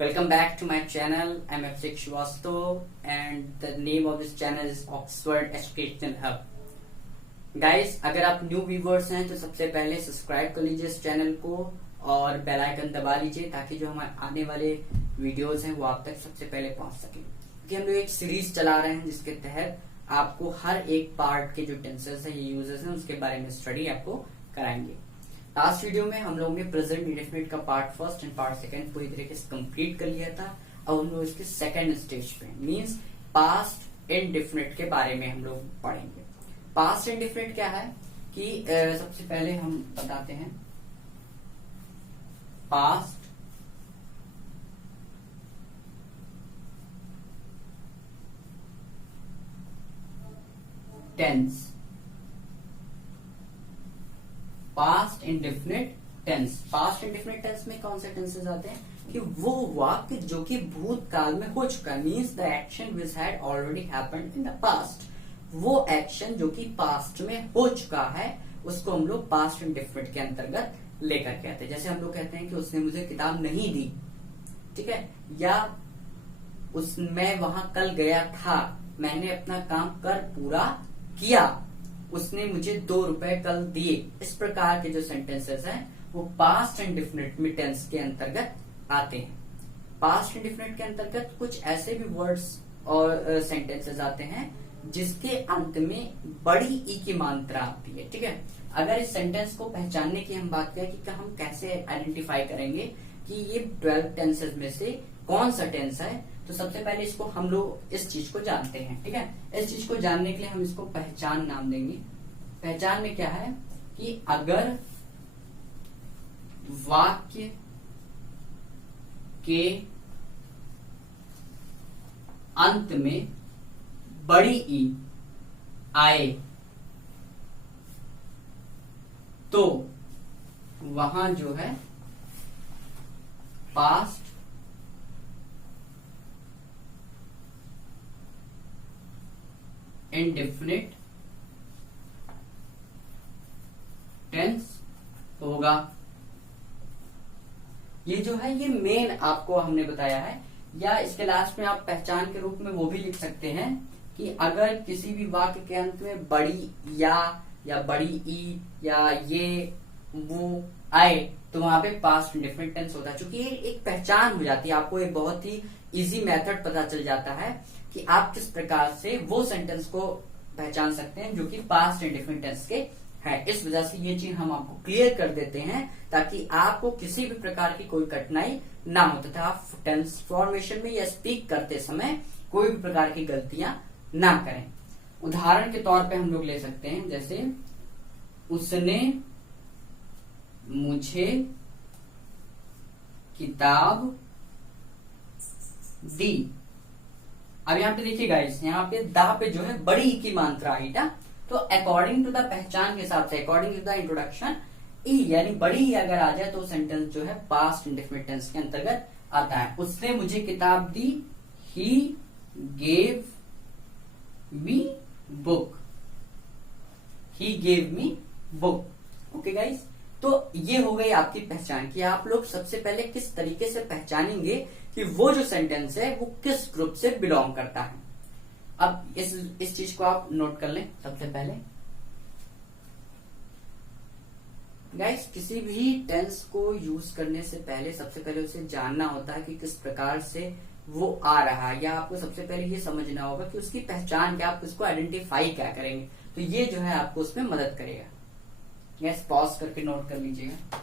Welcome back to my channel. I'm Abhishek Shrivastava and the name of this channel is Oxford Educational Hub. Guys, अगर आप new viewers हैं तो सबसे पहले subscribe कर लीजिए इस चैनल को और बेल आइकन दबा लीजिए ताकि जो हमारे आने वाले वीडियोस हैं वो आप तक सबसे पहले पहुंच सके। क्योंकि हम लोग एक सीरीज चला रहे हैं जिसके तहत आपको हर एक पार्ट के जो टेंसेस हैं, ये यूजेस हैं, उसके बारे में स्टडी आपको कराएंगे। लास्ट वीडियो में हम लोगों ने प्रेजेंट इंडेफिनिट का part first and part second पूरी तरीके से कंप्लीट कर लिया था। अब हम लोग इसके सेकंड स्टेज पे मींस पास्ट इंडेफिनिट के बारे में हम लोग पढ़ेंगे। पास्ट इंडेफिनिट क्या है कि सबसे पहले हम बताते हैं past tense. Past indefinite tense, past indefinite tense में कौन से टेंसेस आते हैं कि वो वाक्य जो कि भूतकाल में हो चुका है, means the action which had already happened in the past. वो एक्शन जो कि पास्ट में हो चुका है उसको हम लोग पास्ट इंडेफिनिट के अंतर्गत लेकर के आते हैं। जैसे हम लोग कहते हैं कि उसने मुझे किताब नहीं दी, ठीक है, या मैं वहां कल गया था, मैंने अपना काम कर पूरा किया, उसने मुझे 2 रुपए कल दिए। इस प्रकार के जो सेंटेंसेस हैं वो पास्ट इंडेफिनिट टेंस के अंतर्गत आते हैं। पास्ट इंडेफिनिट के अंतर्गत कुछ ऐसे भी वर्ड्स और सेंटेंसेस आते हैं जिसके अंत में बड़ी ई की मात्रा आती है, ठीक है। अगर इस सेंटेंस को पहचानने की हम बात करें कि हम कैसे आइडेंटिफाई करेंगे कि ये 12 टेंसेस में से कौन सा टेंस है, तो सबसे पहले इसको हम लोग इस चीज को जानते हैं, ठीक है। इस चीज को जानने के लिए हम इसको पहचान नाम देंगे। पहचान में क्या है कि अगर वाक्य के अंत में बड़ी ई आए तो वहां जो है पास्ट इंडेफिनिट टेंस होगा। ये जो है ये मेन आपको हमने बताया है, या इसके लास्ट में आप पहचान के रूप में वो भी लिख सकते हैं कि अगर किसी भी वाक्य के अंत में बड़ी या बड़ी ई या ये वो आए तो वहां पे पास्ट इंडेफिनिट टेंस होता है। क्योंकि ये एक पहचान हो जाती है, आपको एक बहुत ही इजी मेथड पता चल जाता है कि आप किस प्रकार से वो सेंटेंस को पहचान सकते हैं जो कि पास्ट इंडेफिनिट टेंस के है। इस वजह से ये चीज हम आपको क्लियर कर देते हैं ताकि आपको किसी भी प्रकार की कोई कठिनाई ना हो तथा आप टेंस फॉर्मेशन में या स्पीक करते समय कोई भी प्रकार की गलतियां ना करें। उदाहरण के तौर पे हम लोग ले सकते हैं, जैसे उसने मुझे किताब दी। अब यहाँ पे देखिए गाइस, यहाँ पे दा पे जो है बड़ी की मात्रा आई ना, तो अकॉर्डिंग टू द पहचान के हिसाब से, अकॉर्डिंग टू द इंट्रोडक्शन, ई यानी बड़ी अगर आ जाए तो सेंटेंस जो है पास्ट इंडेफिनिट टेंस के अंतर्गत आता है। उसने मुझे किताब दी, he gave me book, he gave me book. Okay guys, तो ये हो गई आपकी पहचान कि आप लोग सबसे पहले किस तरीके से पहचानेंगे कि वो जो सेंटेंस है वो किस ग्रुप से बिलोंग करता है। अब इस चीज को आप नोट कर लें। सबसे पहले गाइस, किसी भी टेंस को यूज करने से पहले सबसे पहले उसे जानना होता है कि किस प्रकार से वो आ रहा है, या आपको सबसे पहले ये समझना होगा कि उसकी पहचान क्या, आप उसको आइडेंटिफाई क्या करेंगे। तो ये जो है आपको उसमें मदद करेगा। गैस पॉज करके नोट कर लीजिएगा।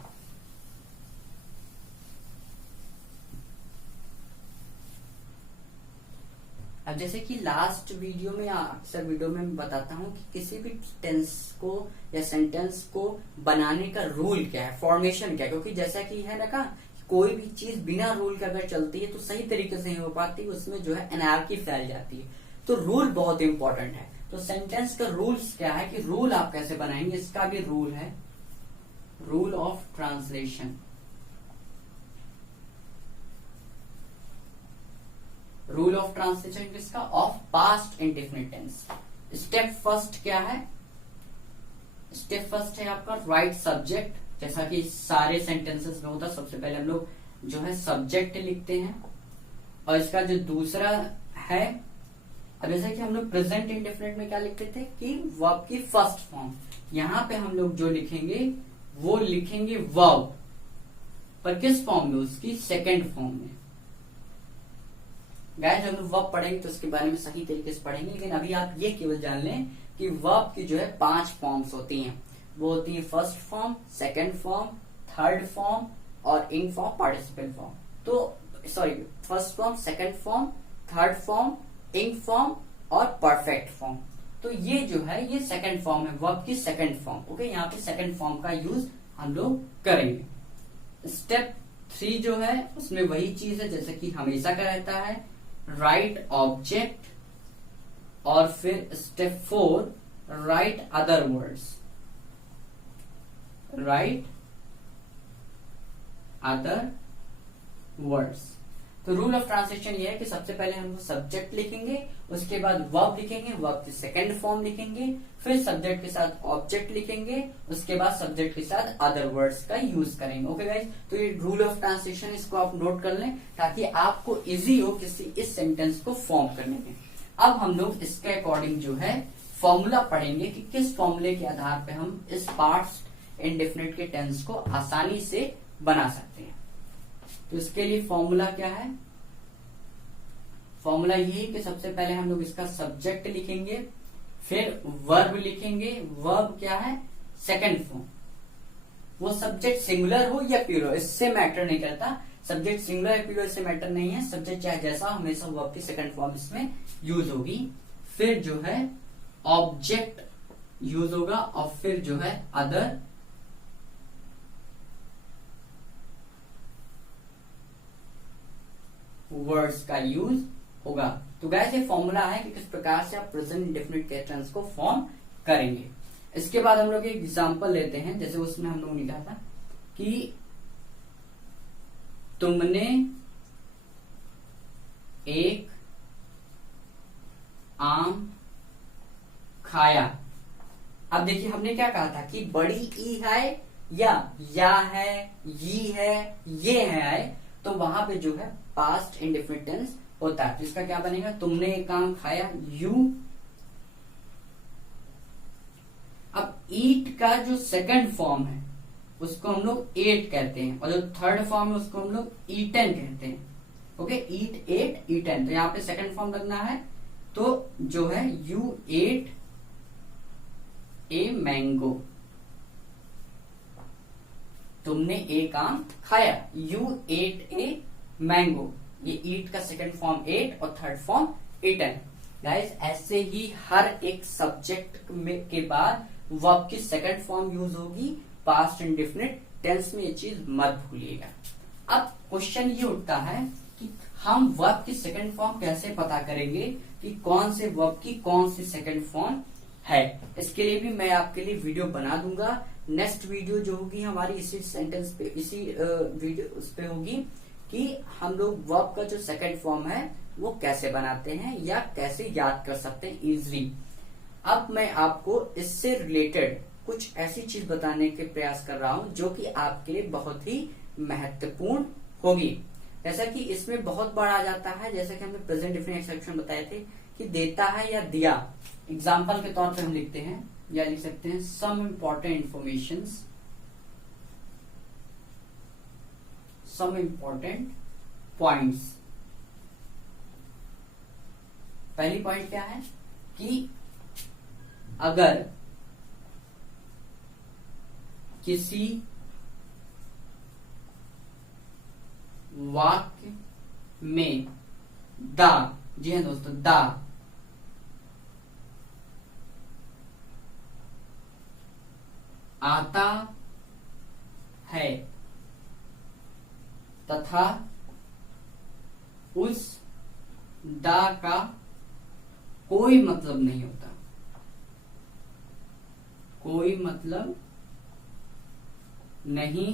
अब जैसे कि लास्ट वीडियो में, अक्सर वीडियो में मैं बताता हूं कि किसी भी टेंस को या सेंटेंस को बनाने का रूल क्या है, फॉर्मेशन क्या है। क्योंकि जैसा कि है ना कहा, कोई भी चीज बिना रूल के अगर चलती है तो सही तरीके से नहीं हो पाती, उसमें जो है एनार्की फैल जाती है। तो रूल बहुत इंपॉर्टेंट है। तो सेंटेंस का रूल्स क्या है कि रूल आप कैसे बनाएंगे, इसका भी रूल है, rule of translation. Rule of translation किसका, of past indefinite tense. Step first क्या है, स्टेप फर्स्ट है आपका राइट सब्जेक्ट। जैसा कि सारे सेंटेंसेस में होता है, सबसे पहले हम लोग जो है सब्जेक्ट लिखते हैं, और इसका जो दूसरा है, अब जैसे कि हम लोग प्रेजेंट इंडेफिनिट में क्या लिखते थे कि वर्ब की फर्स्ट फॉर्म, यहां पे हम लोग जो लिखेंगे वो लिखेंगे वर्ब, पर किस फॉर्म में, उसकी सेकंड फॉर्म में। गाइस जब हम लोग वर्ब पढ़ेंगे तो उसके बारे में सही तरीके से पढ़ेंगे, लेकिन अभी आप ये केवल जान लें कि वर्ब की जो है 5 फॉर्म्स होती हैं। वो होती है first form, second form, third form और इंक फॉर्म, पार्टिसिपल फॉर्म। तो sorry, first form, second form, third form, ing form और परफेक्ट फॉर्म। तो ये जो है ये सेकंड फॉर्म है, वर्ब की सेकंड फॉर्म। ओके, यहाँ पे सेकंड फॉर्म का यूज हम लोग करेंगे। स्टेप 3 जो है उसमें वही चीज है जैसे कि हमेशा का रहता है, राइट ऑब्जेक्ट, और फिर step 4 right other words, right other words. तो रूल ऑफ ट्रांसलेशन ये है कि सबसे पहले हम सब्जेक्ट लिखेंगे, उसके बाद वर्ब लिखेंगे, वर्ब की सेकंड फॉर्म लिखेंगे, फिर सब्जेक्ट के साथ ऑब्जेक्ट लिखेंगे, उसके बाद सब्जेक्ट के साथ अदर वर्ड्स का यूज करेंगे। ओके गाइस, तो ये रूल ऑफ ट्रांसलेशन, इसको आप नोट कर लें ताकि आपको इजी हो किसी इस सेंटेंस को फॉर्म करने में। अब हम लोग इसके अकॉर्डिंग जो है फॉर्मूला पढ़ेंगे कि किस फॉर्मूले के आधार पर हम इस पास्ट इंडेफिनिट के टेंस को आसानी से बना सकते हैं। तो इसके लिए फॉर्मूला क्या है, फॉर्मूला ये है कि सबसे पहले हम लोग इसका सब्जेक्ट लिखेंगे, फिर वर्ब लिखेंगे। वर्ब क्या है, सेकंड फॉर्म। वो सब्जेक्ट सिंगुलर हो या प्लूरल इससे मैटर नहीं करता, सब्जेक्ट सिंगुलर या प्लूरल इससे मैटर नहीं है, सब्जेक्ट चाहे जैसा, हमेशा वर्ब की सेकंड फॉर्म इसमें यूज होगी। फिर जो है ऑब्जेक्ट यूज होगा, और फिर जो है अदर वर्ड्स का यूज होगा। तो गाइस ये फॉर्मूला है कि किस प्रकार से आप प्रेजेंट इंडेफिनिट के टेंस को फॉर्म करेंगे। इसके बाद हम लोग एक एग्जांपल लेते हैं, जैसे उसमें हम लोग लिखा था कि तुमने एक आम खाया। अब देखिए हमने क्या कहा था कि बड़ी ई है या है, ये है, ये है, तो वहां पे जो है पास्ट इंडेफिनिट टेंस होता है। तो इसका क्या बनेगा, तुमने एक आम खाया, यू। अब ईट का जो सेकंड फॉर्म है उसको हम लोग एट कहते हैं, और जो थर्ड फॉर्म है उसको हम लोग ईटन कहते हैं। ओके, ईट, एट, ईटन। तो यहाँ पे सेकंड फॉर्म लगना है, तो जो है यू एट ए मैंगो, तुमने एक आम खाया, यू एट ए मैंगो। ये ईट का सेकंड फॉर्म एट और थर्ड फॉर्म ईटन। गाइस ऐसे ही हर एक सब्जेक्ट में के बाद वर्ब की सेकंड फॉर्म यूज होगी पास्ट इंडेफिनिट टेंस में, ये चीज मत भूलिएगा। अब क्वेश्चन ये उठता है कि हम वर्ब की सेकंड फॉर्म कैसे पता करेंगे कि कौन से वर्ब की कौन सी सेकंड फॉर्म है। इसके लिए भी मैं आपके लिए वीडियो बना दूंगा। नेक्स्ट वीडियो जो होगी हमारी इसी सेंटेंस पे, इसी वीडियो उस पे होगी कि हम लोग वर्ब का जो सेकंड फॉर्म है वो कैसे बनाते हैं या कैसे याद कर सकते हैं इजीली। अब मैं आपको इससे रिलेटेड कुछ ऐसी चीज बताने के प्रयास कर रहा हूं जो कि आपके लिए बहुत ही महत्वपूर्ण होगी। जैसा कि इसमें बहुत बार आ जाता है, जैसा कि हमने प्रेजेंट डिफिनेट एक्सेप्शन बताए थे कि देता है या दिया। एग्जाम्पल के तौर पे हम लिखते हैं या लिख सकते हैं some important information, some important points. पहली पॉइंट क्या है कि अगर किसी वाक्य में द, जी हाँ दोस्तों, द आता है तथा उस द का कोई मतलब नहीं होता, कोई मतलब नहीं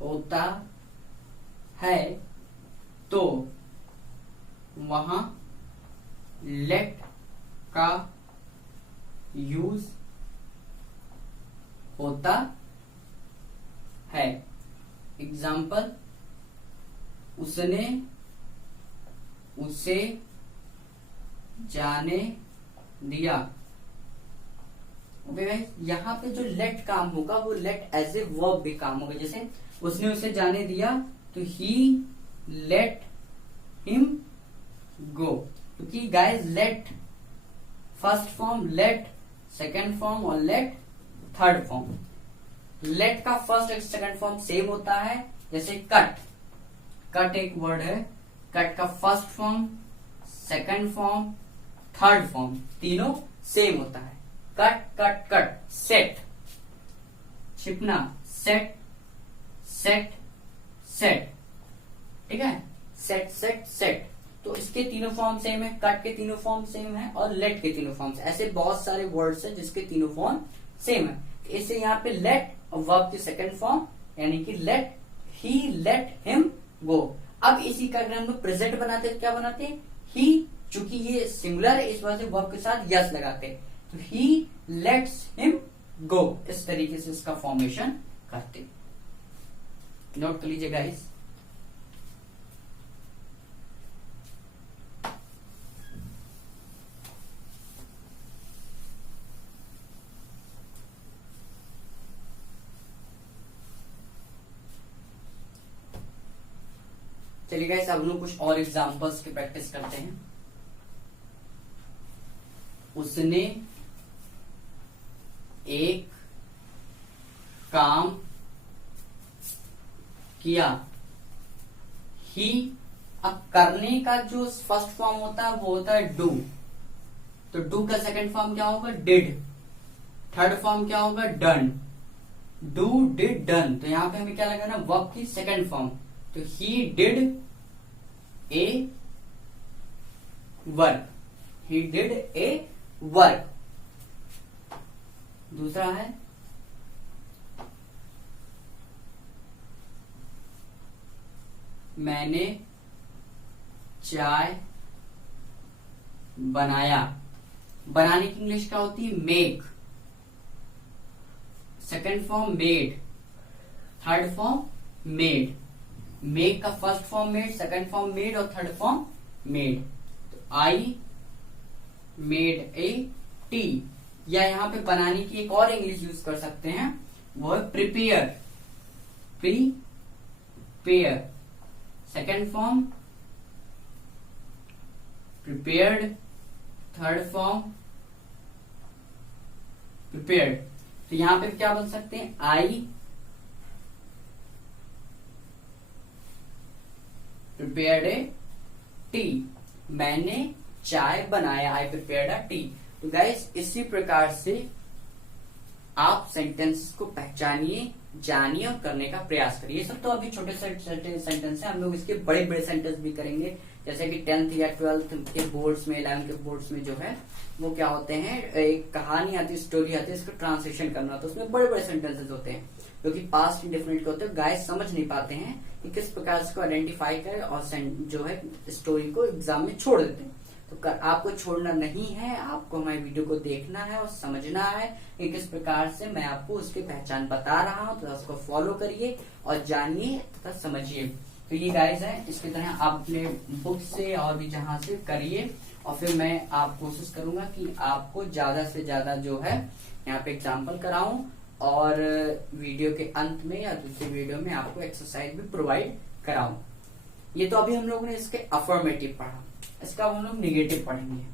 होता है, तो वहां लेट का यूज होता है। एग्जाम्पल, उसने उसे जाने दिया। ओके गाइस, यहाँ पे जो लेट काम होगा वो लेट एज ए वर्ब भी काम होगा। जैसे उसने उसे जाने दिया तो ही लेट हिम गो, क्योंकि guys let first form, let second form और लेट थर्ड फॉर्म। लेट का फर्स्ट और सेकेंड फॉर्म सेम होता है। जैसे कट, कट एक वर्ड है, कट का first form, second form, third form तीनों सेम होता है। Cut cut cut. सेट, छिपना, सेट सेट सेट, ठीक है, सेट सेट सेट। तो इसके तीनों फॉर्म सेम है, कट के तीनों फॉर्म सेम है और लेट के तीनों फॉर्म। ऐसे बहुत सारे वर्ड्स हैं जिसके तीनों फॉर्म सेम है। इससे यहाँ पे लेट और वर्ब की सेकंड फॉर्म, यानी कि लेट, ही लेट हिम गो। अब इसी का अगर हम लोग प्रेजेंट बनाते हैं, क्या बनाते हैं, ही, चूंकि ये सिंगुलर है इस वजह से वर्ब के साथ यस लगाते हैं, तो ही लेट्स हिम गो। इस तरीके से इसका फॉर्मेशन करते। नोट कर लीजिए गाइस। चलिए गाइस, अब हम लोग कुछ और एग्जांपल्स की प्रैक्टिस करते हैं। उसने एक काम किया। ही, अब करने का जो फर्स्ट फॉर्म होता है वो होता है डू, तो डू का सेकंड फॉर्म क्या होगा, डिड। थर्ड फॉर्म क्या होगा, डन। डू डिड डन, तो यहां पे हमें क्या लगाना, वर्ब की सेकंड फॉर्म, तो he did a work, he did a work. दूसरा है मैंने चाय बनाया। बनाने की इंग्लिश क्या होती है, make. Second form made, third form made. Make का first form made, second form made और थर्ड फॉर्म मेड। तो आई मेड ए टी, या यहां पे बनाने की एक और इंग्लिश यूज कर सकते हैं, वो है prepare. Prepare, second form prepared, third form prepared. तो यहां पे क्या बोल सकते हैं, आई प्रिपेयर्ड ए टी, मैंने चाय बनाया, आई प्रिपेयर्ड अ टी। तो गाइस, इसी प्रकार से आप सेंटेंस को पहचानिए, जानिए और करने का प्रयास करिए। सब तो अभी छोटे सेंटेंस है, हम लोग इसके बड़े बड़े सेंटेंस भी करेंगे। जैसे कि 10th या 12th के बोर्ड्स में, 11th के बोर्ड्स में जो है वो क्या होते हैं, एक कहानी आती है, स्टोरी आती है, इसको ट्रांसलेशन करना होता है, उसमें बड़े बड़े सेंटेंसेस होते हैं जो कि पास्ट इंडेफिनिट के होते हैं। गाइस समझ नहीं पाते हैं कि किस प्रकार इसको आइडेंटिफाई करें और जो है स्टोरी को एग्जाम में छोड़ देते हैं। तो आपको छोड़ना नहीं है, आपको हमारी वीडियो को देखना है और समझना है कि किस प्रकार से मैं आपको उसकी पहचान बता रहा हूँ, तो उसको फॉलो करिए और जानिए तथा समझिए। तो ये गाइस है, इसकी तरह आप अपने बुक से और भी जहां से करिए, और फिर मैं आप कोशिश करूंगा कि आपको ज्यादा से ज्यादा जो है यहाँ पे एग्जाम्पल कराऊं, और वीडियो के अंत में या दूसरी वीडियो में आपको एक्सरसाइज भी प्रोवाइड कराऊं। ये तो अभी हम लोगों ने इसके अफर्मेटिव पढ़ा, इसका हम लोग निगेटिव पढ़ेंगे।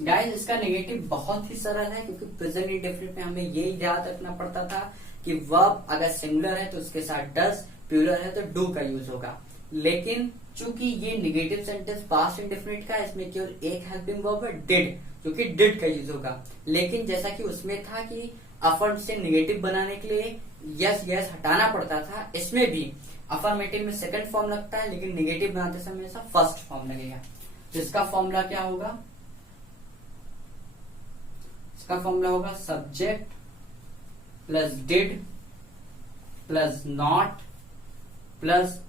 गाइस, इसका नेगेटिव बहुत ही सरल है, क्योंकि प्रेजेंट इंडेफिनिट में हमें यही याद रखना पड़ता था कि वर्ब अगर सिंगुलर है तो उसके साथ डज, प्लूरल है तो डू का यूज होगा। लेकिन चूंकि ये नेगेटिव सेंटेंस पास्ट इंडेफिनिट का, इसमें केवल एक हेल्पिंग वर्ब है, डिड, जो कि डिड का यूज होगा। लेकिन जैसा कि उसमें था कि अफर्म से नेगेटिव बनाने के लिए यस यस हटाना पड़ता था, इसमें भी अफर्मेटिव में सेकंड फॉर्म लगता है, लेकिन नेगेटिव बनाते समय ऐसा फर्स्ट फॉर्म लगेगा। तो इसका फॉर्मूला क्या होगा, इसका फॉर्मूला होगा subject plus did plus not plus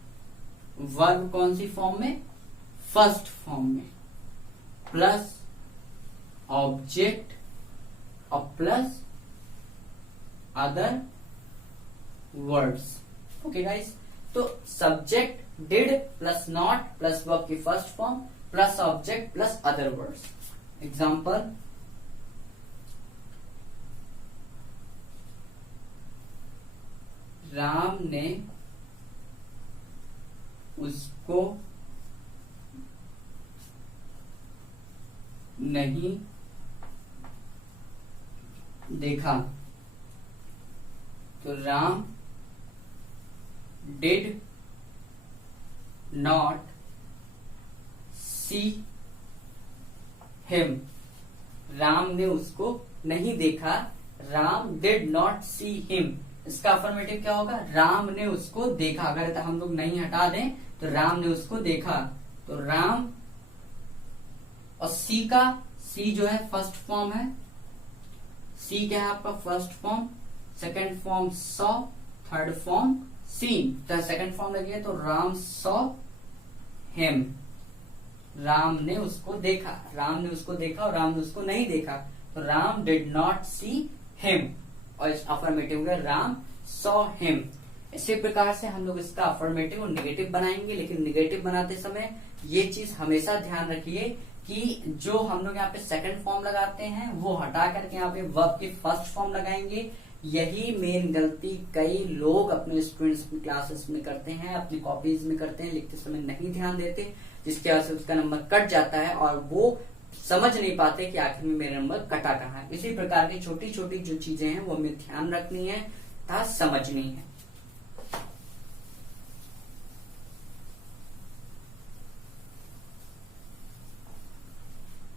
verb, कौन सी फॉर्म में, फर्स्ट फॉर्म में, प्लस ऑब्जेक्ट और plus other words. Okay guys, तो subject did plus not plus verb की first form plus object plus other words. Example, Ram ने उसको नहीं देखा। तो Ram did not see him. Ram ने उसको नहीं देखा। Ram did not see him. इसका अफर्मेटिव क्या होगा? राम ने उसको देखा। अगर हम लोग नहीं हटा दें तो राम ने उसको देखा। तो राम और सी का, सी जो है फर्स्ट फॉर्म है, सी क्या है आपका? First form. Second form saw, third form seen. तो सेकंड फॉर्म लगी तो राम सॉ हिम। राम ने उसको देखा। राम ने उसको देखा और राम ने उसको नहीं देखा। तो Ram did not see him. और इस अफर्मेटिव का राम सॉ हिम। इसी प्रकार से हम लोग इसका अफर्मेटिव और निगेटिव बनाएंगे। लेकिन निगेटिव बनाते समय ये चीज हमेशा ध्यान रखिए कि जो हम लोग यहाँ पे सेकंड फॉर्म लगाते हैं वो हटा करके यहाँ पे वर्ब की फर्स्ट फॉर्म लगाएंगे। यही मेन गलती कई लोग अपने स्टूडेंट्स की क्लासेस में करते हैं, अपनी कॉपीज में करते हैं, लिखते समय नहीं ध्यान देते, जिसकी वजह से उसका नंबर कट जाता है और वो समझ नहीं पाते कि आखिर में मेरा नंबर कटा कहाँ है। इसी प्रकार की छोटी छोटी जो चीजें हैं वो हमें ध्यान रखनी है तथा समझनी है।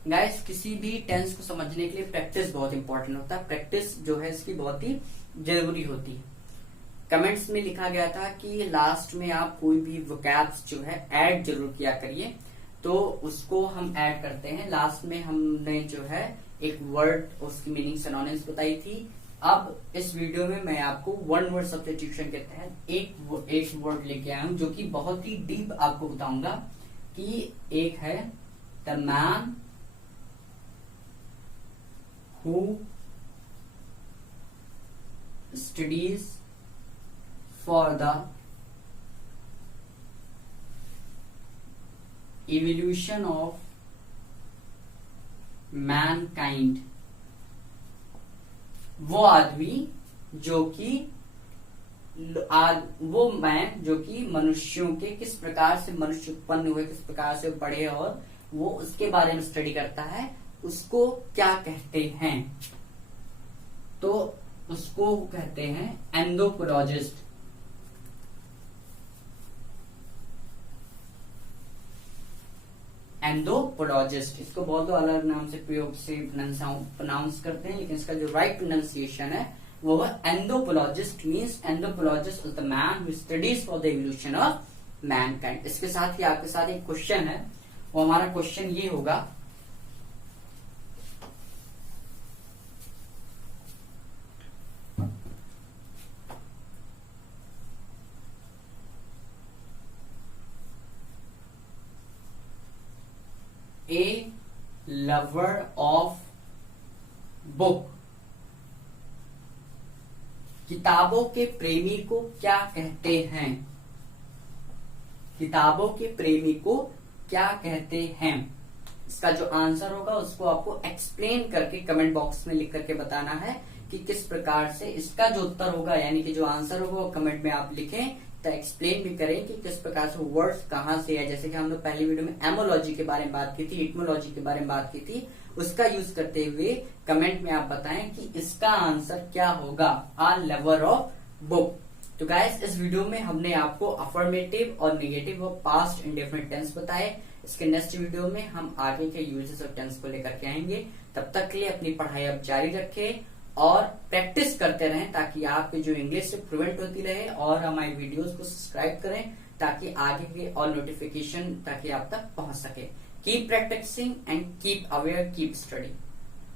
गाइस, किसी भी टेंस को समझने के लिए प्रैक्टिस बहुत इंपॉर्टेंट होता है। प्रैक्टिस जो है इसकी बहुत ही जरूरी होती है। कमेंट्स में लिखा गया था कि लास्ट में आप कोई भी वोकैब्स जो है ऐड जरूर किया करिए, तो उसको हम ऐड करते हैं। लास्ट में हमने जो है एक वर्ड, उसकी मीनिंग सिनोनिम्स बताई थी। अब इस वीडियो में मैं आपको वन वर्ड सब्स्टिट्यूशन के तहत एक वर्ड लेके आया हूं जो कि बहुत ही डीप आपको बताऊंगा। कि एक है the man who studies for the evolution of mankind। वो आदमी जो कि वो मैन जो कि मनुष्यों के किस प्रकार से मनुष्य उत्पन्न हुए, किस प्रकार से बढ़े और वो उसके बारे में स्टडी करता है, उसको क्या कहते हैं? तो उसको कहते हैं एंथ्रोपोलॉजिस्ट। एंथ्रोपोलॉजिस्ट, इसको बहुत तो अलग नाम से प्रयोग से प्रोनाउंस करते हैं, लेकिन इसका जो राइट प्रोनाउंसिएशन है वो है anthropologist. Means anthropologist is the man who studies for the evolution of Mankind. इसके साथ ही आपके साथ एक क्वेश्चन है, वो हमारा क्वेश्चन ये होगा, ए लवर ऑफ बुक। किताबों के प्रेमी को क्या कहते हैं? किताबों के प्रेमी को क्या कहते हैं? इसका जो आंसर होगा उसको आपको एक्सप्लेन करके कमेंट बॉक्स में लिख करके बताना है कि किस प्रकार से इसका जो उत्तर होगा, यानी कि जो आंसर होगा वो कमेंट में आप लिखें, तो एक्सप्लेन भी करें कि किस प्रकार से वर्ड्स कहाँ से है। जैसे कि हम लोग पहली वीडियो में एमोलॉजी के बारे में बात की थी, इटमोलॉजी के बारे में बात की थी, उसका यूज करते हुए कमेंट में आप बताएं कि इसका आंसर क्या होगा, आ लवर ऑफ बुक। तो गाइस, इस वीडियो में हमने आपको अफर्मेटिव और नेगेटिव और पास्ट इंडेफिनिट टेंस बताए। इसके नेक्स्ट वीडियो में हम आगे के यूजेस ऑफ टेंस को लेकर के आएंगे। तब तक के लिए अपनी पढ़ाई अब जारी रखें और प्रैक्टिस करते रहें ताकि आपकी जो इंग्लिश से प्रिवेंट होती रहे, और हमारी वीडियोस को सब्सक्राइब करें ताकि आगे के और नोटिफिकेशन ताकि आप तक पहुंच सके। Keep practising and keep aware, keep study.